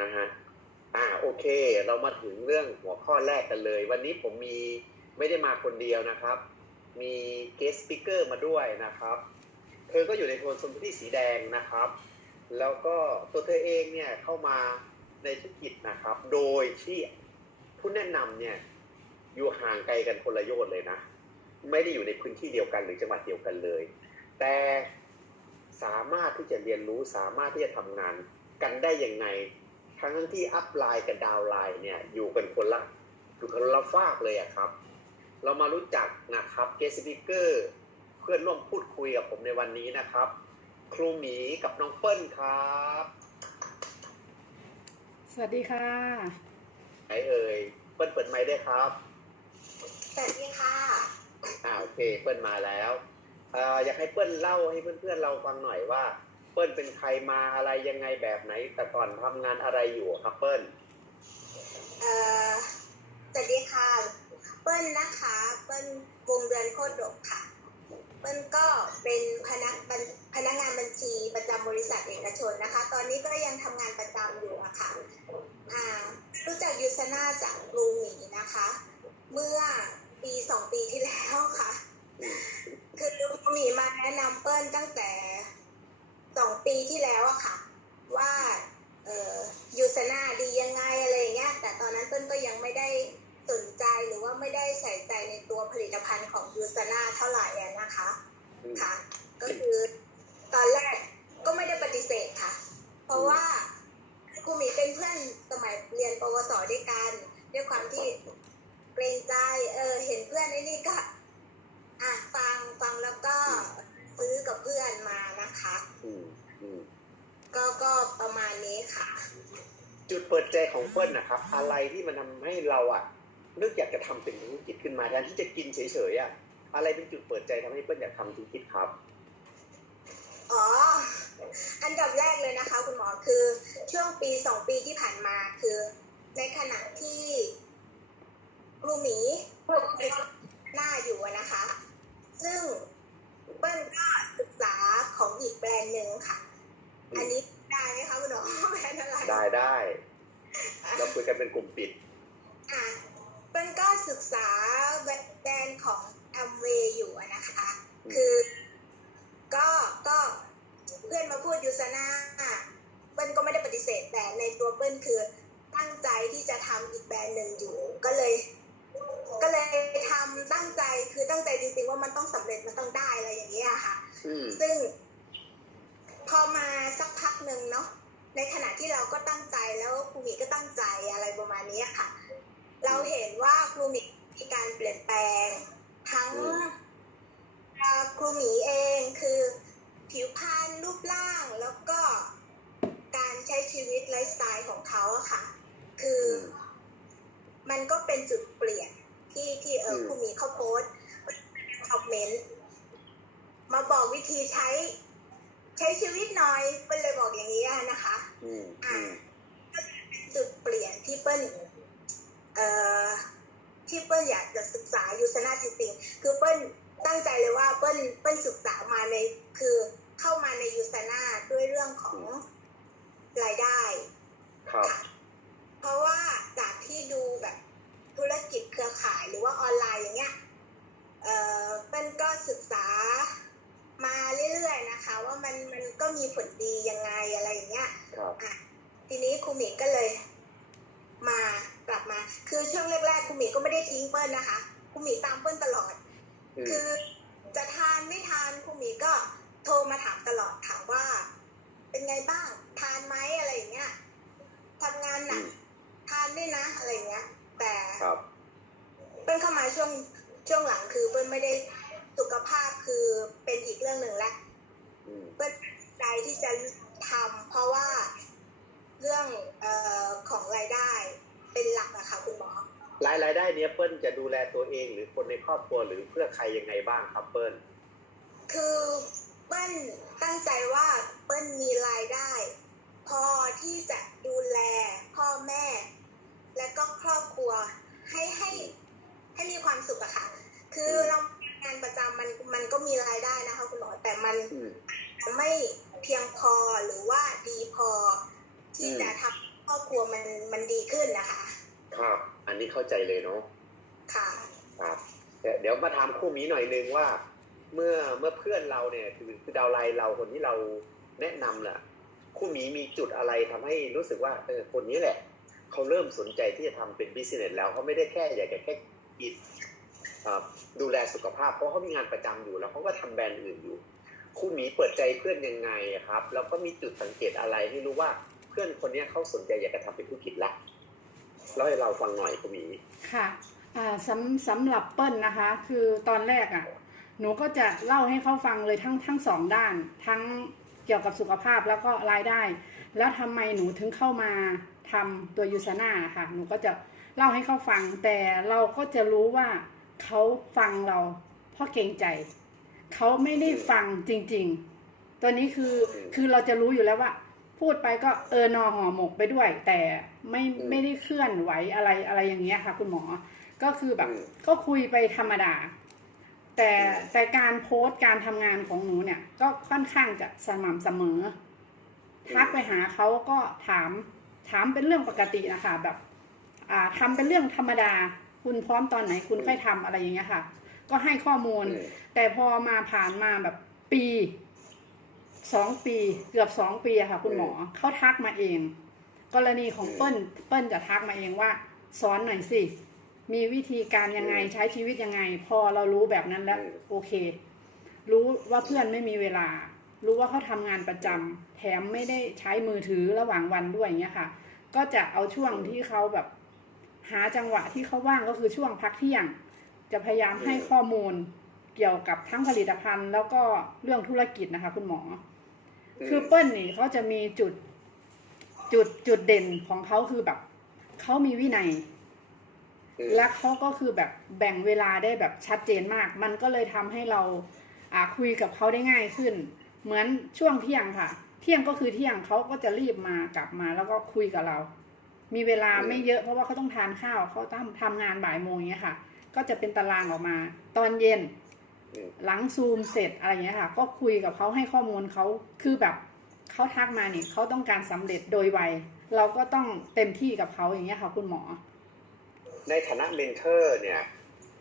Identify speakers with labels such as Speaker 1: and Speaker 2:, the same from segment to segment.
Speaker 1: นะฮะอ่าโอเค เรามาถึงเรื่องหัวข้อแรกกันเลย วันนี้ผมมีไม่ได้มาคนเดียวนะครับ มี guest speaker มาด้วยนะครับ เธอก็อยู่ในโทนสมที่สีแดงนะครับ แล้วก็ตัวเธอเองเนี่ยเข้ามาในธุรกิจนะครับ โดยที่ผู้แนะนำเนี่ยอยู่ห่างไกลกันคนละโยชน์เลยนะ ไม่ได้อยู่ในพื้นที่เดียวกันหรือจังหวัดเดียวกันเลย แต่สามารถที่จะเรียนรู้สามารถที่จะทำงานกันได้ยังไง ทั้งที่อัพไลน์กับดาวน์ไลน์เนี่ยอยู่กันคนละอยู่คนละฟากเลยอะครับ เรามารู้จักนะครับเกสติเกอร์เพื่อนร่วมพูดคุยกับผมในวันนี้นะครับ ครูหมีกับน้องเปิ้ลครับ
Speaker 2: สวัสดีค่ะ
Speaker 1: ไหนเอ่ยเปิ้ลเปิดไมค์ได้วยครับ
Speaker 3: สวัสดีค่ะ
Speaker 1: อ่าโอเคเปิ้ลมาแล้วเอ่ออยากให้เปิ้ลเล่าให้เพื่อนๆเราฟังหน่อยว่า เปิ้ลเป็นใครมาอะไรยังไงแบบไหน แต่ก่อนทำงานอะไรอยู่ครับเปิ้ล
Speaker 3: เอ่อสวัสดีค่ะ เปิ้ลนะคะ เปิ้ลวงเดือนโคตรดกค่ะ เปิ้ลก็เป็นพนักพนักงานบัญชีประจำบริษัทเอกชนนะคะ ตอนนี้ก็ยังทำงานประจำอยู่อะค่ะอ่ารู้จักยูสนาจากครูหมีนะคะ เมื่อปีสองปีที่แล้วค่ะ คือครูหมีมาแนะนำเปิ้ลตั้งแต่ สองปีที่แล้วอะค่ะ ว่าเอ่อยูสนาดียังไงอะไรอย่างเงี้ยแต่ตอนนั้นเปิ้ลก็ยังไม่ได้สนใจหรือว่าไม่ได้ใส่ใจในตัวผลิตภัณฑ์ของยูสนาเท่าไหร่อะนะคะ
Speaker 1: อืม
Speaker 3: ค่ะ ก็คือตอนแรกก็ไม่ได้ปฏิเสธค่ะ เพราะว่าครูหมีเป็นเพื่อนสมัยเรียนปวสด้วยกันด้วยความที่เกรงใจเออเห็นเพื่อนไอ้นี่ก็อะฟังฟังแล้วก็ ซื้อกับเพื่อนมานะคะ
Speaker 1: อืมอืม
Speaker 3: ก็ก็ประมาณนี้ค่ะ
Speaker 1: จุดเปิดใจของเปิ้ลนะครับ อะไรที่มันทำให้เราอะนึกอยากจะทำเป็นธุรกิจขึ้นมาแทนที่จะกินเฉยๆอะอะไรเป็นจุดเปิดใจทำให้เปิ้ลอยากทำธุรกิจครับ
Speaker 3: อ๋อ อันดับแรกเลยนะคะคุณหมอคือช่วงปีสองปีที่ผ่านมาคือ ในขณะที่ครูหมีหน้าอยู่อะนะคะ ซึ่ง เปิ้ลก็ศึกษาของอีกแบรนด์หนึ่งค่ะ อันนี้ได้ไหมคะคุณหมอแบรนด์อะไร
Speaker 1: ได้ได้เราคุยกันเป็นกลุ่มปิด
Speaker 3: อะเปิ้ลก็ศึกษาแบรนด์ของ a m w a y อยู่อะนะคะ
Speaker 1: อืม
Speaker 3: คือก็ก็เพื่อนมาพูดยูซาน่าเปิ้ลก็ไม่ได้ปฏิเสธแต่ในตัวเปิ้ลคือตั้งใจที่จะทำอีกแบรนด์หนึ่งอยู่ ก็เลย ก็เลยทำตั้งใจคือตั้งใจจริงๆว่ามันต้องสำเร็จมันต้องได้อะไรอย่างเงี้ยค่ะ
Speaker 1: อืม
Speaker 3: ซึ่ง พอมาสักพักหนึ่งเนาะในขณะที่เราก็ตั้งใจแล้วครูหมีก็ตั้งใจอะไรประมาณนี้ค่ะ เราเห็นว่าครูหมีมีการเปลี่ยนแปลง ทั้ง
Speaker 1: อืม
Speaker 3: เอ่อครูหมีเองคือผิวพรรณรูปร่างแล้วก็การใช้ชีวิตไลฟ์สไตล์ของเขาอะค่ะ คือมันก็เป็นจุดเปลี่ยน ที่ที่เออ
Speaker 1: อืม
Speaker 3: ครูหมีเขาโพสต์คอมเมนต์มาบอกวิธีใช้ ใช้ชีวิตหน่อยเปิ้ลเลยบอกอย่างนี้อะนะคะ
Speaker 1: อืมอืม
Speaker 3: จุดเปลี่ยนที่เปิ้ลเอ่อที่เปิ้ลอยากจะศึกษายูสนาจริงๆคือเปิ้ลตั้งใจเลยว่าเปิ้ลเปิ้ลศึกษามาในคือเข้ามาในยูสนาด้วยเรื่องของรายได้
Speaker 1: ครับ
Speaker 3: ค่ะเพราะว่าจากที่ดูแบบ ธุรกิจเครือข่ายหรือว่าออนไลน์อย่างเงี้ยเอ่อเปิ้ลก็ศึกษามาเรื่อยๆนะคะ ว่ามันมันก็มีผลดียังไงอะไรอย่างเงี้ย
Speaker 1: ครับ
Speaker 3: อะทีนี้ครูหมีก็เลย มากลับมา คือช่วงแรกๆครูหมีก็ไม่ได้ทิ้งเปิ้ลนะคะครูหมีตามเปิ้ลตลอด
Speaker 1: อืม
Speaker 3: คือจะทานไม่ทานครูหมีก็โทรมาถามตลอดถามว่า เป็นไงบ้างทานไหมอะไรอย่างเงี้ยทำงานหนักทานด้วยนะอะไรอย่างเงี้ย แต่
Speaker 1: ครับ
Speaker 3: เปิ้ลเข้ามาช่วงช่วงหลังคือเปิ้ลไม่ได้สุขภาพคือเป็นอีกเรื่องหนึ่งแล้ว
Speaker 1: อืม
Speaker 3: เปิ้ลใจที่จะทำเพราะว่าเรื่องเออของรายได้เป็นหลักอะค่ะคุณหมอ
Speaker 1: รายรายได้เนี้ยเปิ้ลจะดูแลตัวเองหรือคนในครอบครัวหรือเพื่อใครยังไงบ้างครับเปิ้ล
Speaker 3: คือเปิ้ลตั้งใจว่าเปิ้ลมีรายได้ พอที่จะดูแลพ่อแม่ และก็ครอบครัวให้ให้ให้มีความสุขอะค่ะ คือเราทำงานประจำมันมันก็มีรายได้นะคะคุณหมอแต่มัน
Speaker 1: อืม
Speaker 3: ไม่เพียงพอหรือว่าดีพอที่
Speaker 1: อืม
Speaker 3: จะทำครอบครัวมันมันดีขึ้นนะคะ
Speaker 1: ครับ อันนี้เข้าใจเลยเนาะ
Speaker 3: ค่ะ
Speaker 1: ครับเดี๋ยวเดี๋ยวมาถามคู่หมีหน่อยนึงว่า เมื่อเมื่อเพื่อนเราเนี่ยคือคือดาวไลน์เราคนที่เราแนะนำล่ะคู่หมีมีจุดอะไรทำให้รู้สึกว่าเออคนนี้แหละ เขาเริ่มสนใจที่จะทำเป็นบิสเนสแล้วเขาไม่ได้แค่อยากจะแค่กินดูแลสุขภาพ เพราะเขามีงานประจำอยู่แล้วเขาก็ทำแบรนด์อื่นอยู่คู่หมีเปิดใจเพื่อนยังไงครับ แล้วก็มีจุดสังเกตอะไรให้รู้ว่าเพื่อนคนนี้เขาสนใจอยากจะทำเป็นธุรกิจละเล่าให้เราฟังหน่อยคู่หมี
Speaker 2: ค่ะสำสำหรับเปิ้ลนะคะ คือตอนแรกอะ่ะ หนูก็จะเล่าให้เขาฟังเลยทั้งทั้งสองด้าน ทั้งเกี่ยวกับสุขภาพแล้วก็รายได้ แล้วทำไมหนูถึงเข้ามา ทำตัวยูซาน่าค่ะหนูก็จะเล่าให้เขาฟังแต่เราก็จะรู้ว่าเขาฟังเราเพราะเกรงใจเขาไม่ได้ฟังจริง ๆ ตัวนี้คือคือเราจะรู้อยู่แล้วว่า พูดไปก็เออนอห่อหมกไปด้วย แต่ไม่ไม่ได้เคลื่อนไหวอะไรอะไรอย่างเงี้ยค่ะ คุณหมอก็คือแบบ
Speaker 1: อืม
Speaker 2: ก็คุยไปธรรมดา แต่
Speaker 1: อืม
Speaker 2: แต่การโพสต์การทำงานของหนูเนี่ย ก็ค่อนข้างจะสม่ำเสมอทักไปหาเขาก็ถาม ถามเป็นเรื่องปกตินะคะ แบบอ่าทำเป็นเรื่องธรรมดา คุณพร้อมตอนไหนคุณค่อยทำอะไรอย่างเงี้ยค่ะ ก็ให้ข้อมูล
Speaker 1: อืม
Speaker 2: แต่พอมาผ่านมาแบบปีสองปีเกือบสองปีอะค่ะ คุณหมอเขาทักมาเอง กรณีของเปิ้ลเปิ้ลจะทักมาเองว่า สอนหน่อยสิ มีวิธีการยังไง
Speaker 1: อืม
Speaker 2: ใช้ชีวิตยังไง พอเรารู้แบบนั้นแล้ว
Speaker 1: อืม
Speaker 2: โอเค รู้ว่าเพื่อนไม่มีเวลา รู้ว่าเขาทำงานประจำแถมไม่ได้ใช้มือถือระหว่างวันด้วยอย่างเงี้ยค่ะ ก็จะเอาช่วงที่เขาแบบหาจังหวะที่เขาว่างก็คือช่วงพักเที่ยง จะพยายามให้ข้อมูลเกี่ยวกับทั้งผลิตภัณฑ์ แล้วก็เรื่องธุรกิจนะคะ คุณหมอ คือเปิ้ลนี่เขาจะมีจุดจุดจุดเด่นของเขาคือแบบเขามีวินัย และเขาก็คือแบบแบ่งเวลาได้แบบชัดเจนมาก มันก็เลยทำให้เราอ่าคุยกับเขาได้ง่ายขึ้น เหมือนช่วงเที่ยงค่ะ เที่ยงก็คือเที่ยงเขาก็จะรีบมากลับมาแล้วก็คุยกับเรา มีเวลาไม่เยอะเพราะว่าเขาต้องทานข้าวเขาต้องทำงานบ่ายโมงอย่างเงี้ยค่ะ ก็จะเป็นตารางออกมา ตอนเย็น หลังซูมเสร็จอะไรเงี้ยค่ะ ก็คุยกับเขาให้ข้อมูลเขาคือแบบเขาทักมาเนี่ยเขาต้องการสำเร็จโดยไวเราก็ต้องเต็มที่กับเขาอย่างเงี้ยค่ะคุณหมอ
Speaker 1: ในฐานะเมนเทอร์เนี่ย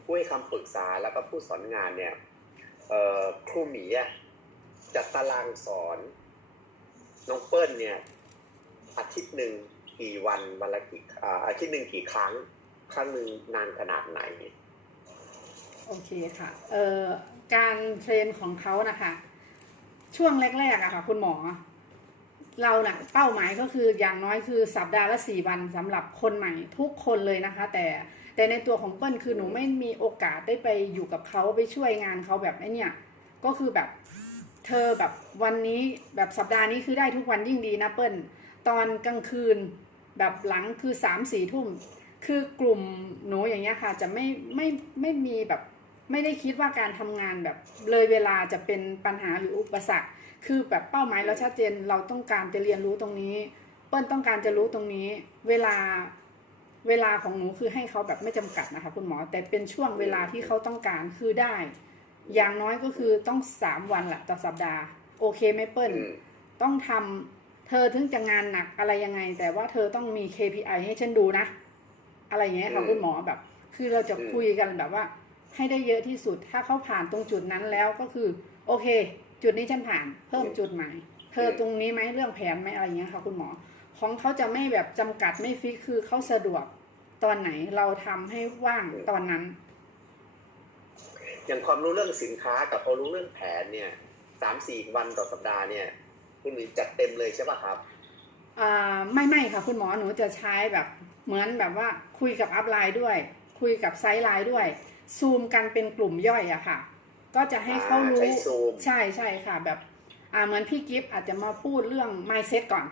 Speaker 1: ผู้ให้คำปรึกษาแล้วก็ผู้สอนงานเนี่ยครูหมีอะ จัดตารางสอน น้องเปิ้ลเนี่ย อาทิตย์หนึ่งกี่วันวันละกี่อาทิตย์หนึ่งกี่ครั้งครั้งหนึ่งนานขนาดไหน
Speaker 2: โอเคค่ะเอ่อการเทรนของเขานะคะ ช่วงแรกๆอะค่ะ คุณหมอ เราเน่ะเป้าหมายก็คืออย่างน้อยคือสัปดาห์ละสี่วันสำหรับคนใหม่ทุกคนเลยนะคะ แต่แต่ในตัวของเปิ้ลคือหนูไม่มีโอกาสได้ไปอยู่กับเขาไปช่วยงานเขาแบบไอ้เนี่ยก็คือแบบ เธอแบบวันนี้แบบสัปดาห์นี้คือได้ทุกวันยิ่งดีนะเปิ้ลตอนกลางคืนแบบหลังคือสามสี่ทุ่ม คือกลุ่มหนูอย่างเงี้ยค่ะ จะไม่ไม่ไม่มีแบบไม่ได้คิดว่าการทำงานแบบเลยเวลาจะเป็นปัญหาหรืออุปสรรค คือแบบเป้าหมายเราชัดเจนเราต้องการจะเรียนรู้ตรงนี้ เปิ้ลต้องการจะรู้ตรงนี้ เวลาเวลาของหนูคือให้เขาแบบไม่จำกัดนะคะคุณหมอ แต่เป็นช่วงเวลาที่เขาต้องการคือได้ อย่างน้อยก็คือต้องสามวันแหละต่อสัปดาห์ โอเคไหมเปิ้ล
Speaker 1: อืม
Speaker 2: ต้องทำเธอถึงจะงานหนักอะไรยังไง แต่ว่าเธอต้องมี KPI ให้ฉันดูนะ อะไรอย่างเงี้ยค่ะ
Speaker 1: อืม
Speaker 2: คุณหมอแบบ คือเราจะ
Speaker 1: อืม
Speaker 2: คุยกันแบบว่า ให้ได้เยอะที่สุด ถ้าเขาผ่านตรงจุดนั้นแล้วก็คือ โอเค จุดนี้ฉันผ่าน เพิ่มจุดใหม่ เธอตรงนี้ไหมเรื่องแผนไหมอะไรอย่างเงี้ยค่ะคุณหมอ ของเขาจะไม่แบบจำกัดไม่ฟิกคือเขาสะดวกตอนไหนเราทำให้ว่างตอนนั้น
Speaker 1: อย่างความรู้เรื่องสินค้ากับความรู้เรื่องแผนเนี่ยสามสี่วันต่อสัปดาห์เนี่ยคุณหมีจัดเต็มเลยใช่ป่ะครับ
Speaker 2: อ่าไม่ไม่ค่ะ คุณหมอหนูจะใช้แบบเหมือนแบบว่าคุยกับอัพไลน์ด้วย คุยกับไซด์ไลน์ด้วย ซูมกันเป็นกลุ่มย่อยอะค่ะ ก็จะให้เขารู้
Speaker 1: อ่าใช้ Zoom
Speaker 2: ใช่ใช่ค่ะ แบบอ่าเหมือนพี่กิฟต์อาจจะมาพูดเรื่อง mindset ก่อน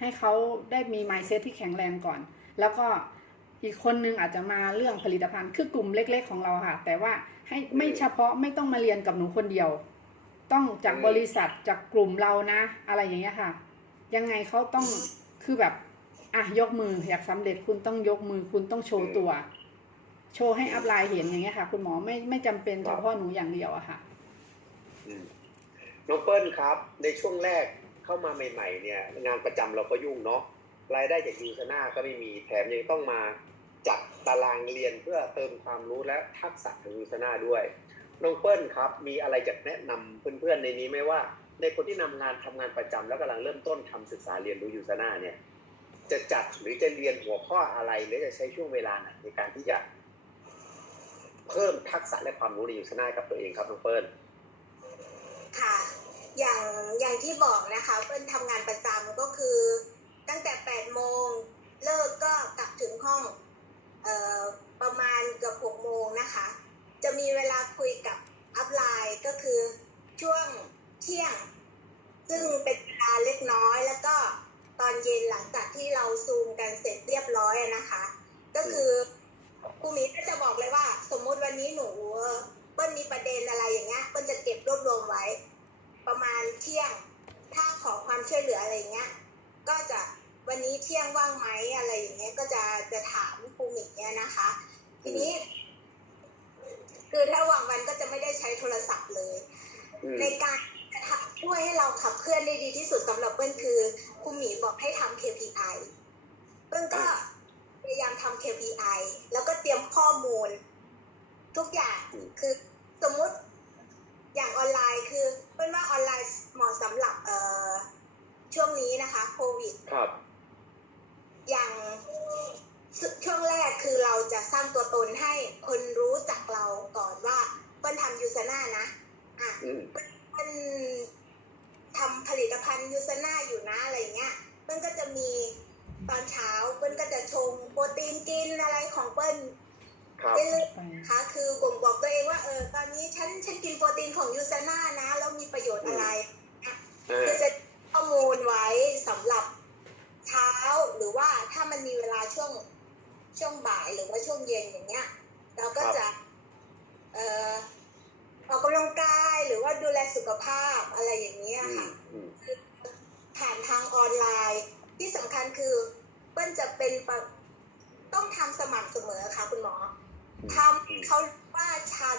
Speaker 2: ให้เขาได้มี mindset ที่แข็งแรงก่อน แล้วก็ อีกคนนึงอาจจะมาเรื่องผลิตภัณฑ์คือกลุ่มเล็ก ๆ ของเราค่ะ แต่ว่าให้ไม่เฉพาะไม่ต้องมาเรียนกับหนูคนเดียว ต้องจาก
Speaker 1: อืม
Speaker 2: บริษัทจากกลุ่มเรานะ อะไรอย่างเงี้ยค่ะ ยังไงเขาต้องคือแบบอะยกมืออยากสำเร็จคุณต้องยกมือคุณต้องโชว์ตัว โชว์ให้อัพไลน์เห็นอย่างเงี้ยค่ะ คุณหมอไม่ไม่จำเป็นเฉพาะหนูอย่างเดียวอะค่ะ
Speaker 1: อืมน้องเปิ้ลครับ ในช่วงแรกเข้ามาใหม่ ๆ เนี่ย งานประจำเราก็ยุ่งเนาะรายได้จากยูซนาก็ไม่มีแถมยังต้องมา จัดตารางเรียนเพื่อเติมความรู้และทักษะของยูซนาด้วย น้องเปิ้ลครับ มีอะไรจะแนะนำเพื่อนๆในนี้ไหมว่า ในคนที่นำงานทำงานประจำแล้วกำลังเริ่มต้นทำศึกษาเรียนรู้ยูซนาเนี่ย จะจัดหรือจะเรียนหัวข้ออะไรหรือจะใช้ช่วงเวลาไหนในการที่จะเพิ่มทักษะและความรู้ในยูซนากับตัวเองครับน้องเปิ้ล
Speaker 3: ค่ะ อย่างอย่างที่บอกนะคะ เปิ้ลทำงานประจำก็คือตั้งแต่8โมงเลิกก็กลับถึงห้องเอ่อ ประมาณเกือบ6โมงนะคะ จะมีเวลาคุยกับอัพไลน์ก็คือช่วงเที่ยง ซึ่งเป็นเวลาเล็กน้อย แล้วก็ตอนเย็นหลังจากที่เราซูมกันเสร็จเรียบร้อยนะคะ ก็คือครูหมีก็จะบอกเลยว่า สมมุติวันนี้หนูเปิ้ลมีประเด็นอะไรอย่างเงี้ยเปิ้ลจะเก็บรวบรวมไว้ ประมาณเที่ยง ถ้าขอความช่วยเหลืออะไรอย่างเงี้ย ก็จะ วันนี้เที่ยงว่างไหมอะไรอย่างเงี้ยก็จะจะถามครูหมีเนี่ยนะคะ ทีนี้ คือถ้าว่างวันก็จะไม่ได้ใช้โทรศัพท์เลย
Speaker 1: อืม
Speaker 3: ในการจะทำช่วยให้เราขับเคลื่อนได้ดีที่สุดสำหรับเปิ้ลคือครูหมีบอกให้ทำ KPI เปิ้ลก็พยายามทำ KPI แล้วก็เตรียมข้อมูล ทุกอย่างคือสมมุติอย่างออนไลน์คือเปิ้ลว่าออนไลน์เหมาะสำหรับเอ่อช่วงนี้นะคะ โควิด
Speaker 1: ครับ
Speaker 3: อย่างช่วงแรกคือเราจะสร้างตัวตนให้คนรู้จักเราก่อนว่าเปิ้ลทำยูซนานะอะ
Speaker 1: อืม
Speaker 3: มันทำผลิตภัณฑ์ยูซนาอยู่นะอะไรเงี้ยเปิ้ลก็จะมีตอนเช้าเปิ้ลก็จะชงโปรตีนกินอะไรของเปิ้ล
Speaker 1: ครับ
Speaker 3: เรื่อย
Speaker 2: ไป
Speaker 3: ๆนะคะคือบ่งบอกตัวเองว่าเออตอนนี้ฉันฉันกินโปรตีนของยูซนานะแล้วมีประโยชน์อะไร
Speaker 1: เออ
Speaker 3: คือจะข้อมูลไว้สำหรับ เช้าหรือว่าถ้ามันมีเวลาช่วงช่วงบ่ายหรือว่าช่วงเย็นอย่างเงี้ย เราก็จะเอ่อออกกำลังกายหรือว่าดูแลสุขภาพอะไรอย่างเงี้ย
Speaker 1: อืม
Speaker 3: ค่ะ
Speaker 1: อืม
Speaker 3: ผ่านทางออนไลน์ ที่สำคัญคือเปิ้ลจะเป็นปะต้องทำสม่ำเสมอค่ะคุณหมอทำให้เขารู้ว่าฉัน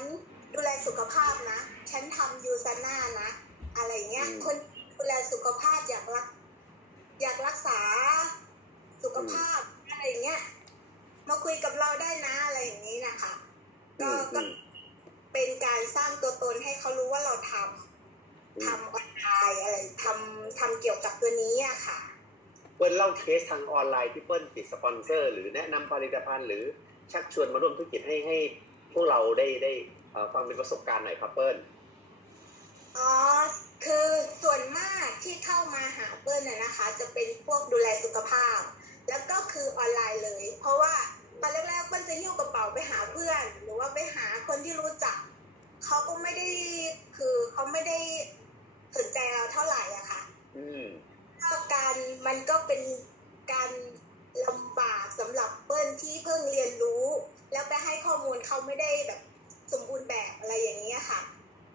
Speaker 3: ดูแลสุขภาพนะ ฉันทำยูซาน่านะ อะไรเงี้ย คนดูแลสุขภาพอยากรัก อยากรักษาสุขภาพอะไรอย่างเงี้ย มาคุยกับเราได้นะอะไรอย่างนี้นะคะ
Speaker 1: อื
Speaker 3: ก็
Speaker 1: ม
Speaker 3: ก็
Speaker 1: อืม
Speaker 3: เป็นการสร้างตัวตนให้เขารู้ว่าเราทำ
Speaker 1: อืม
Speaker 3: ทำออนไลน์อะไรทำทำเกี่ยวกับตัวนี้อะค่ะ
Speaker 1: เปิ้ลเล่าเคสทางออนไลน์ที่เปิ้ลติดสปอนเซอร์ หรือแนะนำผลิตภัณฑ์หรือชักชวนมาร่วมธุรกิจให้ให้พวกเราได้ได้เอ่อฟังเป็นประสบการณ์หน่อยครับเปิ้ล
Speaker 3: อ๋อ คือส่วนมากที่เข้ามาหาเปิ้ลน่ะนะคะ จะเป็นพวกดูแลสุขภาพ แล้วก็คือออนไลน์เลย เพราะว่าตอนแรกๆเปิ้ลจะหิ้วกระเป๋าไปหาเพื่อน หรือว่าไปหาคนที่รู้จักเขาก็ไม่ได้คือเขาไม่ได้สนใจเราเท่าไหร่อะค่ะ
Speaker 1: อืม
Speaker 3: ก็การมันก็เป็นการลำบากสำหรับเปิ้ลที่เพิ่งเรียนรู้ แล้วไปให้ข้อมูลเขาไม่ได้แบบสมบูรณ์แบบอะไรอย่างนี้ยค่ะ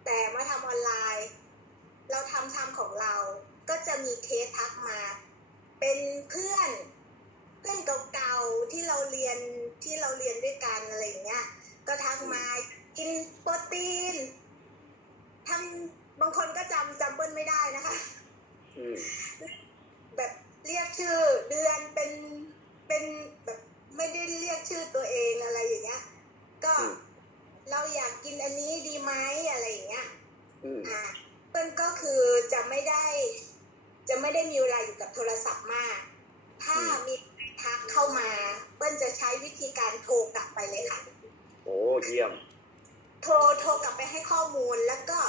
Speaker 3: แต่มาทำออนไลน์ เราทำทำของเราก็จะมีเคสทักมา เป็นเพื่อนเพื่อนเก่าๆที่เราเรียนที่เราเรียนด้วยกันอะไรอย่างเงี้ย ก็ทักมากินโปรตีนทำบางคนก็จำจำเปิ้ลไม่ได้นะคะ
Speaker 1: อืม
Speaker 3: แบบเรียกชื่อเดือนเป็นเป็นแบบไม่ได้เรียกชื่อตัวเองอะไรอย่างเงี้ย ก็
Speaker 1: อืม
Speaker 3: เราอยากกินอันนี้ดีไหมอะไรอย่างเงี้ย
Speaker 1: อืม
Speaker 3: อ่า เปิ้ลก็คือจะไม่ได้ จะไม่ได้มีเวลาอยู่กับโทรศัพท์มาก ถ้ามีทักเข้ามาเปิ้ลจะใช้วิธีการโทรกลับไปเลยค่ะ
Speaker 1: โอ้เยี่ยม
Speaker 3: โทรโทรกลับไปให้ข้อมูลแล้วก็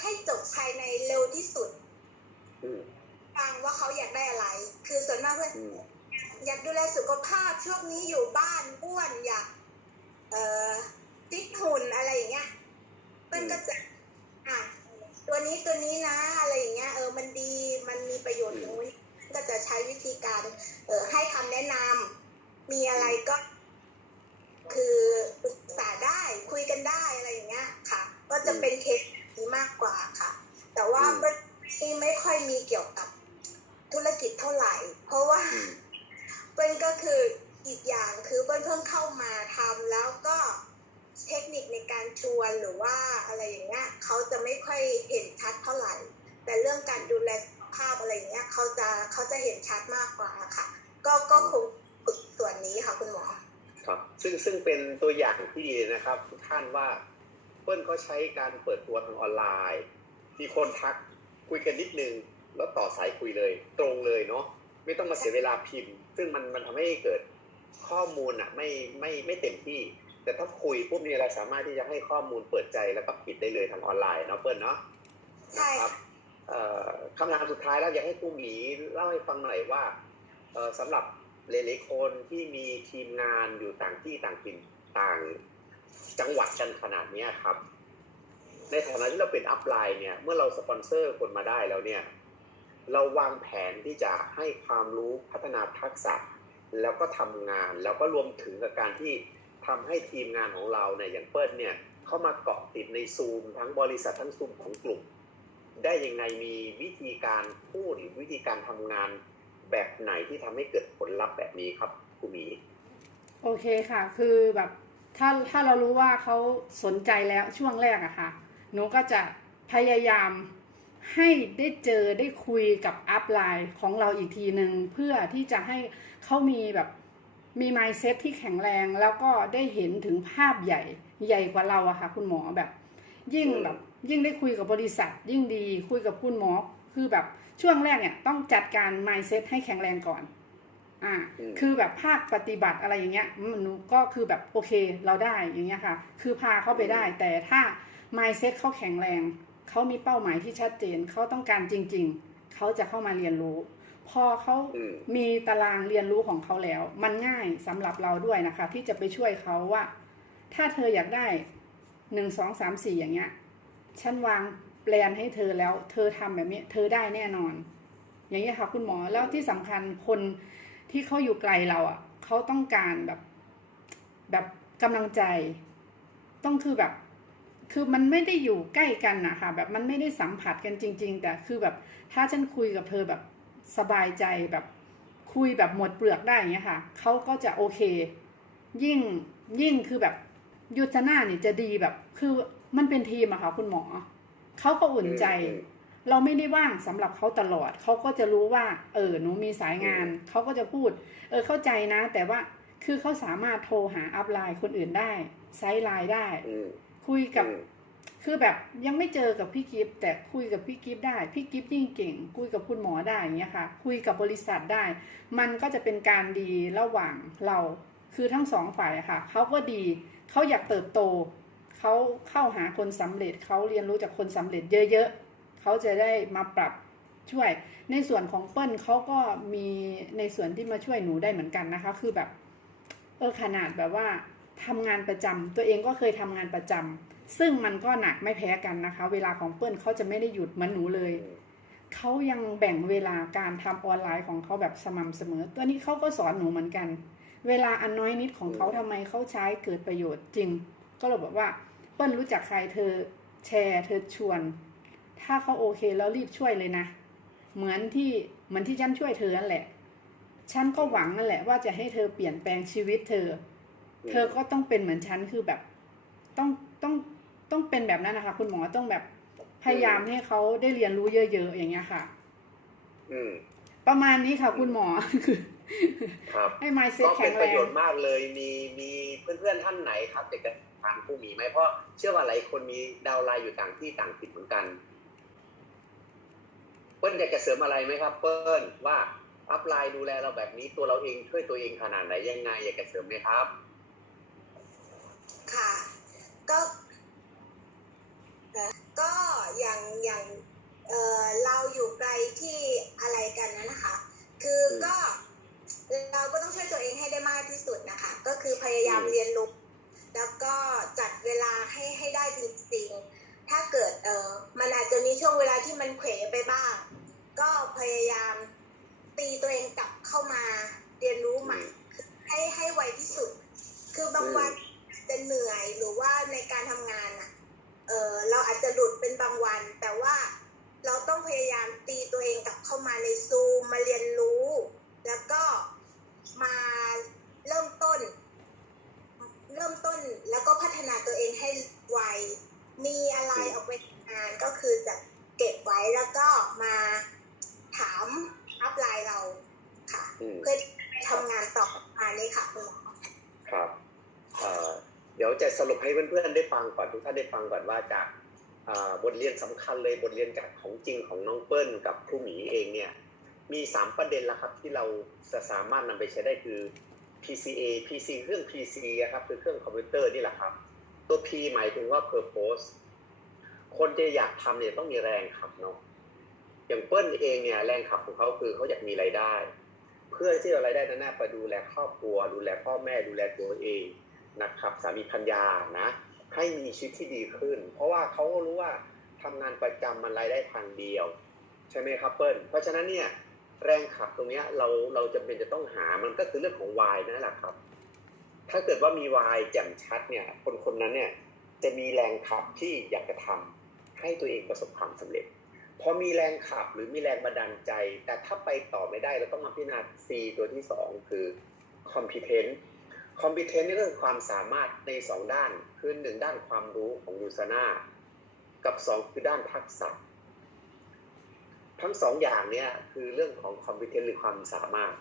Speaker 3: ให้จบภายในเร็วที่สุดฟังว่าเขาอยากได้อะไร คือส่วนมากเพื่อน
Speaker 1: อ
Speaker 3: อยากดูแลสุขภาพช่วงนี้อยู่บ้านอ้วนอยากเอ่อฟิตหุ่นอะไรอย่างเงี้ยเปิ้ลก็จะอะ ตัวนี้ตัวนี้นะ อะไรอย่างเงี้ยเออมันดีมันมีประโยชน์อย่างนี้ก็จะใช้วิธีการ เออให้คำแนะนำมีอะไรก็ คือปรึกษาได้คุยกันได้อะไรอย่างเงี้ยค่ะ ก็จะเป็นเคสนี้มากกว่าค่ะ แต่ว่า
Speaker 1: อืม
Speaker 3: เปิ้ลไม่ค่อยมีเกี่ยวกับธุรกิจเท่าไหร่ เพราะว่า
Speaker 1: อืม
Speaker 3: เปิ้ลก็คืออีกอย่างคือเปิ้ลเพิ่งเข้ามาทำแล้วก็ เทคนิคในการชวนหรือว่าอะไรอย่างเงี้ยเขาจะไม่ค่อยเห็นชัดเท่าไหร่ แต่เรื่องการดูแลภาพอะไรอย่างเงี้ยเขาจะเขาจะเห็นชัดมากกว่าค่ะ ก็ก็คงฝึกส่วนนี้ค่ะคุณหมอ
Speaker 1: ครับซึ่งซึ่งเป็นตัวอย่างที่ดีนะครับทุกท่านว่าเปิ้ลเขาใช้การเปิดตัวทางออนไลน์มีคนทักคุยกันนิดนึง แล้วต่อสายคุยเลย ตรงเลยเนาะไม่ต้องมาเสียเวลาพิมพ์ ซึ่งมันมันทำให้เกิดข้อมูลอะไม่ไม่ไม่เต็มที่ แต่ถ้าคุยปุ๊บเนี่ยเราสามารถที่จะให้ข้อมูลเปิดใจแล้วก็ปิดได้เลยทางออนไลน์เนาะเปิ้ลเนาะ
Speaker 3: ใช่
Speaker 1: นะครับเอ่อคำถามสุดท้ายแล้วอยากให้ครูหมีเล่าให้ฟังหน่อยว่าเอ่อสำหรับหลายๆคนที่มีทีมงานอยู่ต่างที่ต่างถิ่นต่างจังหวัดกันขนาดเนี้ยครับ ในฐานะที่เราเป็นอัพไลน์เนี่ย เมื่อเราสปอนเซอร์คนมาได้แล้วเนี่ย เราวางแผนที่จะให้ความรู้พัฒนาทักษะ แล้วก็ทำงาน แล้วก็รวมถึงกับการที่ ทำให้ทีมงานของเราเนี่ยอย่างเปิ้ลเนี่ยเข้ามาเกาะติดในซูมทั้งบริษัททั้งซูมของกลุ่ม ได้ยังไงมีวิธีการพูดหรือวิธีการทำงานแบบไหนที่ทำให้เกิดผลลัพธ์แบบนี้ครับครูหมี
Speaker 2: โอเคค่ะ คือแบบถ้าถ้าเรารู้ว่าเขาสนใจแล้วช่วงแรกอะค่ะหนูก็จะพยายามให้ได้เจอได้คุยกับอัพไลน์ของเราอีกทีหนึ่งเพื่อที่จะให้เขามีแบบ มี mindset ที่แข็งแรงแล้วก็ได้เห็นถึงภาพใหญ่ใหญ่กว่าเราอะค่ะ คุณหมอแบบ ยิ่งแบบยิ่งได้คุยกับบริษัท ยิ่งดีคุยกับคุณหมอคือแบบช่วงแรกเนี่ยต้องจัดการ mindset ให้แข็งแรงก่อน อ่า
Speaker 1: อืม
Speaker 2: คือแบบภาคปฏิบัติอะไรอย่างเงี้ยมันหนูก็คือแบบโอเคเราได้อย่างเงี้ยค่ะ คือพาเขาไปได้ แต่ถ้า mindset เขาแข็งแรง เขามีเป้าหมายที่ชัดเจน เขาต้องการจริง ๆ เขาจะเข้ามาเรียนรู้ พอเขา
Speaker 1: อืม
Speaker 2: มีตารางเรียนรู้ของเขาแล้ว มันง่ายสำหรับเราด้วยนะคะ ที่จะไปช่วยเขาว่า ถ้าเธออยากได้หนึ่งสองสามสี่อย่างเงี้ยฉันวางแปลนให้เธอแล้ว เธอทำแบบนี้ เธอได้แน่นอน อย่างเงี้ยค่ะคุณหมอแล้วที่สำคัญคนที่เขาอยู่ไกลเราอะเขาต้องการแบบแบบกำลังใจ ต้องคือแบบคือมันไม่ได้อยู่ใกล้กันนะคะแบบมันไม่ได้สัมผัสกันจริง ๆ แต่คือแบบถ้าฉันคุยกับเธอแบบ สบายใจแบบคุยแบบหมดเปลือกได้อย่างเงี้ยค่ะเขาก็จะโอเค ยิ่งยิ่งคือแบบยุทธนาเนี่ยจะดีแบบ คือมันเป็นทีมอะค่ะคุณหมอเขาก็อุ่นใจ
Speaker 1: อืม
Speaker 2: เราไม่ได้ว่างสำหรับเขาตลอดเขาก็จะรู้ว่า เออหนูมีสายงานเขาก็จะพูด เออเข้าใจนะ แต่ว่าคือเขาสามารถโทรหาอัพไลน์คนอื่นได้ไซด์ไลน์ได้
Speaker 1: อืม
Speaker 2: คุยกับ
Speaker 1: อืม
Speaker 2: คือแบบยังไม่เจอกับพี่กิฟต์แต่คุยกับพี่กิฟต์ได้ พี่กิฟต์ยิ่งเก่ง คุยกับคุณหมอได้อย่างเงี้ยค่ะ คุยกับบริษัทได้ มันก็จะเป็นการดีระหว่างเราคือทั้งสองฝ่ายค่ะเขาก็ดีเขาอยากเติบโตเขาเข้าหาคนสำเร็จเขาเรียนรู้จากคนสำเร็จเยอะๆเขาจะได้มาปรับช่วย ในส่วนของเปิ้ลเขาก็มีในส่วนที่มาช่วยหนูได้เหมือนกันนะคะ คือแบบเออขนาดแบบว่าทำงานประจำตัวเองก็เคยทำงานประจำ ซึ่งมันก็หนักไม่แพ้กันนะคะ เวลาของเปิ้ลเขาจะไม่ได้หยุดเหมือนหนูเลยเขายังแบ่งเวลาการทำออนไลน์ของเขาแบบสม่ำเสมอ ตัวนี้เขาก็สอนหนูเหมือนกัน เวลาอันน้อยนิดของเขาทำไมเขาใช้เกิดประโยชน์จริง ก็เลยบอกว่าเปิ้ลรู้จักใครเธอแชร์เธอชวน ถ้าเขาโอเคแล้วรีบช่วยเลยนะ เหมือนที่เหมือนที่ฉันช่วยเธอนั่นแหละ ฉันก็หวังนั่นแหละว่าจะให้เธอเปลี่ยนแปลงชีวิตเธอ เธอก็ต้องเป็นเหมือนฉันคือแบบ ต้องต้อง ต้องเป็นแบบนั้นนะคะ คุณหมอต้องแบบพยายามให้เขาได้เรียนรู้เยอะๆอย่างเงี้ยค่ะ
Speaker 1: อืม
Speaker 2: ประมาณนี้ค่ะ คุณหมอคือ
Speaker 1: ครับ
Speaker 2: ให้ mindset
Speaker 1: ก็
Speaker 2: แข็
Speaker 1: เป็น
Speaker 2: ง
Speaker 1: ป
Speaker 2: แร
Speaker 1: ระโย
Speaker 2: ง
Speaker 1: ชน์มากเลยมีมีเพื่อนๆท่านไหนครับอยากจะถามครูหมีไหมเพราะเชื่อว่าหลายคนมีดาวน์ไลน์อยู่ต่างที่ต่างถิ่นเหมือนกันเปิ้ลอยากจะเสริมอะไรไหมครับ เปิ้ลว่าอัพไลน์ดูแลเราแบบนี้ตัวเราเองช่วยตัวเองขนาดไหนยังไงอยากจะเสริมไหมครับ
Speaker 3: ค่ะ ก็เอ่อ ก็อย่างอย่างเอ่อเราอยู่ไกลที่อะไรกันนะนะคะ คืออ
Speaker 1: ม
Speaker 3: ก็เราก็ต้องช่วยตัวเองให้ได้มากที่สุดนะคะ ก็คือพยายาม
Speaker 1: อืม
Speaker 3: เรียนรู้แล้วก็จัดเวลาให้ให้ได้จริงๆ ถ้าเกิดเออมันอาจจะมีช่วงเวลาที่มันเขวไปบ้าง ก็พยายามตีตัวเองกลับเข้ามาเรียนรู้ใหม่ให้ให้ไวที่สุดางวัน แต่ว่าเราต้องพยายามตีตัวเองกลับเข้ามาในซูมมาเรียนรู้ แล้วก็มาเริ่มต้น เริ่มต้นแล้วก็พัฒนาตัวเองให้ไวมีอะไรออกไปทำงานก็คือจะเก็บไว้แล้วก็มาทพื่อที่จะไปทำงานต่อมานี่ค่ะคุณหมอ
Speaker 1: ครับเอ่อเดี๋ยวจะสรุปให้เพื่อนๆได้ฟังก่อนทุกท่านได้ฟังก่อนว่าจากอ่า บทเรียนสำคัญเลยบทเรียนจากของจริงของน้องเปิ้ลกับครูหมีเองเนี่ยมีสามประเด็นละครับที่เราจะสามารถนำไปใช้ได้คือ PCA PC เครื่อง PC ครับคือเครื่องคอมพิวเตอร์นี่แหละครับ ตัว P หมายถึงว่า purpose คนจะอยากทำเนี่ยต้องมีแรงขับเนาะอย่างเปิ้ลเองเนี่ยแรงขับของเขาคือเขาอยากมีรายได้ เพื่อที่จะรายได้นั้นนะไปดูแลครอบครัว ดูแลพ่อแม่ดูแลตัวเองนะครับสามีพัญญานะ ให้มีชีวิตที่ดีขึ้น เพราะว่าเขาก็รู้ว่าทำงานประจำมันรายได้ทางเดียว ใช่ไหมครับเปิ้ลเพราะฉะนั้นเนี่ยแรงขับตรงเนี้ยเราเราจำเป็นจะต้องหามันก็คือเรื่องของวายนั่นแหละครับ ถ้าเกิดว่ามีวายแจ่มชัดเนี่ย คนคนนั้นเนี่ยจะมีแรงขับที่อยากจะทำให้ตัวเองประสบความสำเร็จพอมีแรงขับหรือมีแรงบันดาลใจ แต่ถ้าไปต่อไม่ได้เราต้องมาพิจารณา C ตัวที่ 2 คือ competence competence นี่ก็คือความสามารถใน 2 ด้าน คือหนึ่งด้านความรู้ของยูซาน่ากับ 2 คือด้านทักษะ ทั้งสองอย่างเนี่ยคือเรื่องของ competence หรือความสามารถ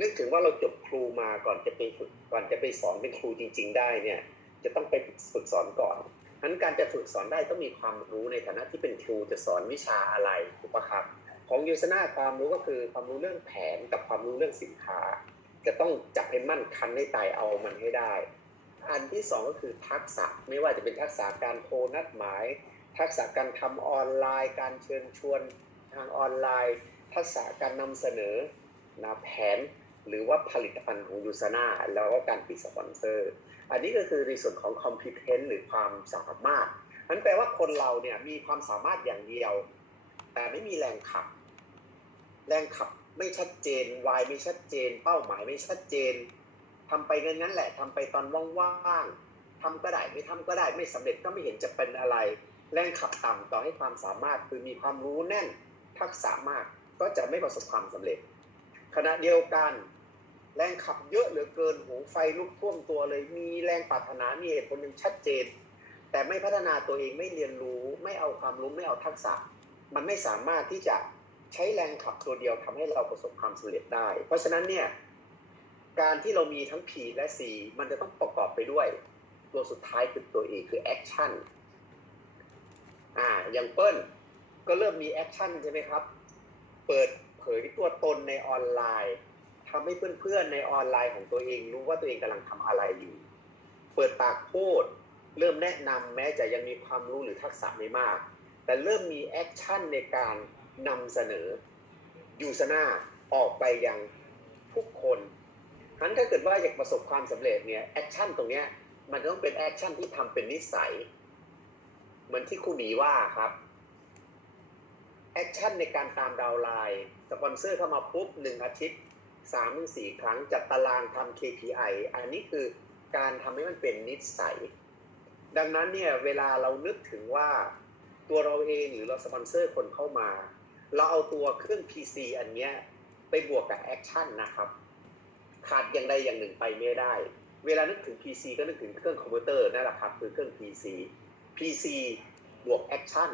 Speaker 1: นึกถึงว่าเราจบครูมาก่อนจะไปฝึกก่อนจะไปสอนเป็นครูจริง ๆ ได้เนี่ยจะต้องไปฝึกสอนก่อนนั้นการจะฝึกสอนได้ต้องมีความรู้ในฐานะที่เป็นครูจะสอนวิชาอะไรถูกปะครับของยูสนาความรู้ก็คือความรู้เรื่องแผนกับความรู้เรื่องสินค้า จะต้องจับให้มั่นคันให้ตายเอามันให้ได้ อันที่สองก็คือทักษะไม่ว่าจะเป็นทักษะการโทรนัดหมาย ทักษะการทำออนไลน์ การเชิญชวนทางออนไลน์ ทักษะการนำเสนอนะแผนหรือว่าผลิตภัณฑ์ของยูซาน่าแล้วก็การปิดสปอนเซอร์ อันนี้ก็คือในส่วนของ competence หรือความสามารถนั้นแปลว่าคนเราเนี่ยมีความสามารถอย่างเดียว แต่ไม่มีแรงขับ แรงขับ ไม่ชัดเจนวายไม่ชัดเจน เป้าหมายไม่ชัดเจนทำไปงั้นๆแหละทำไปตอนว่างๆทำก็ได้ไม่ทำก็ได้ไม่สำเร็จก็ไม่เห็นจะเป็นอะไร แรงขับต่ำต่อให้ความสามารถคือมีความรู้แน่นทักษะมากก็จะไม่ประสบความสำเร็จ ขณะเดียวกันแรงขับเยอะเหลือเกินหูไฟลุกท่วมตัวเลย มีแรงปรารถนามีเหตุผลหนึ่งชัดเจน แต่ไม่พัฒนาตัวเองไม่เรียนรู้ ไม่เอาความรู้ไม่เอาทักษะ มันไม่สามารถที่จะ ใช้แรงขับตัวเดียวทำให้เราประสบความสำเร็จได้ เพราะฉะนั้นเนี่ยการที่เรามีทั้ง P และ C มันจะต้องประกอบไปด้วย ตัวสุดท้ายคือตัว E คือ action อ่าอย่างเปิ้ลก็เริ่มมี action ใช่ไหมครับ เปิดเผยตัวตนในออนไลน์ทำให้เพื่อนๆในออนไลน์ของตัวเองรู้ว่าตัวเองกำลังทำอะไรอยู่ เปิดปากพูดเริ่มแนะนำแม้จะยังมีความรู้หรือทักษะไม่มาก แต่เริ่มมีแอคชั่นในการ นำเสนอยูซนาออกไปยังทุกคนฉะนั้นถ้าเกิดว่าอยากประสบความสำเร็จเนี่ยแอคชั่นตรงเนี้ยมันต้องเป็นแอคชั่นที่ทำเป็นนิสัย เหมือนที่ครูหมีว่าครับแอคชั่นในการตามดาวไลน์สปอนเซอร์เข้ามาปุ๊บหนึ่งอาทิตย์สามถึงสี่ครั้งจัดตารางทำ KPI อันนี้คือการทำให้มันเป็นนิสัย ดังนั้นเนี่ยเวลาเรานึกถึงว่าตัวเราเองหรือเราสปอนเซอร์คนเข้ามา เราเอาตัวเครื่อง PC อันเนี้ยไปบวกกับแอคชั่นนะครับ ขาดอย่างใดอย่างหนึ่งไปไม่ได้ เวลานึกถึง PC ก็นึกถึงเครื่องคอมพิวเตอร์นั่นแหละครับ คือเครื่อง PC PC บวกแอคชั่น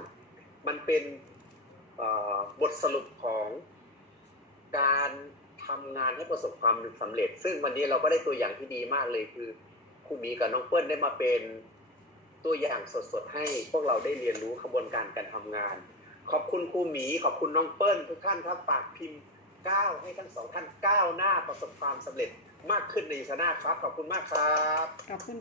Speaker 1: มันเป็นบทสรุปของการทำงานให้ประสบความสำเร็จ ซึ่งวันนี้เราก็ได้ตัวอย่างที่ดีมากเลยคือครูมีกับน้องเปิ้ลได้มาเป็นตัวอย่างสดๆให้พวกเราได้เรียนรู้ขบวนการการทำงาน ขอบคุณครูหมี ขอบคุณน้องเปิ้ลทุกท่านครับฝากพิมพ์ก้าวให้ทั้งสองท่านก้าวหน้าประสบความสำเร็จมากขึ้นในชนะครับ ขอบคุณมากครับ
Speaker 2: ขอบคุณ